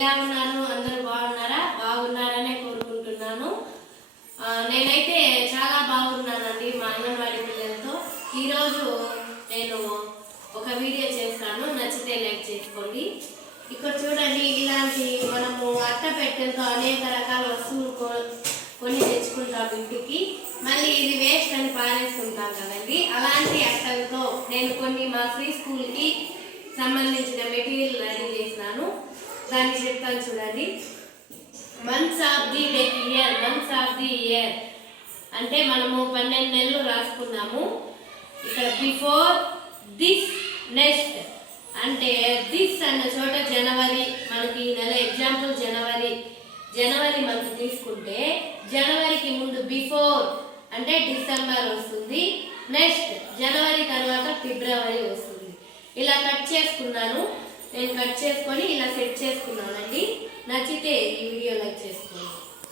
ఎలా ఉన్నారు అందరూ బాగున్నారా? బాగున్నారనే కోరుకుంటున్నాను. నేనైతే చాలా బాగున్నానండి మా అంగన్వాడీ పిల్లలతో. ఈరోజు నేను ఒక వీడియో చేస్తాను. నచ్చితే లైక్ చేసుకోండి. ఇక్కడ చూడండి ఇలాంటి మనము అట్ట పెట్టెలతో అనేక రకాల వస్తువులు కొ- కొని తెచ్చుకుంటాం ఇంటికి. మళ్ళీ ఇది వేస్ట్ అని పారేస్తుంటాం కదండి. అలాంటి అట్టలతో నేను కొన్ని మా ఫ్రీ స్కూల్కి సంబంధించిన మెటీరియల్ రెడీ చేసినాను. దాన్ని చెప్తాను చూడండి. Months of the year months of the year అంటే మనము పన్నెండు నెలలు రాసుకున్నాము. ఇక్కడ బిఫోర్ దిస్ నెక్స్ట్ అంటే దిస్ అన్న చోట జనవరి మనకి ఈ నెల ఎగ్జాంపుల్ జనవరి. జనవరి మంత్ తీసుకుంటే జనవరికి ముందు బిఫోర్ అంటే డిసెంబర్ వస్తుంది. నెక్స్ట్ జనవరి తర్వాత ఫిబ్రవరి వస్తుంది. ఇలా కట్ చేసుకున్నాను. నేను కట్ చేసుకొని ఇలా సెట్ చేసుకున్నానండి. నచ్చితే ఈ వీడియో లైక్ చేసుకోండి.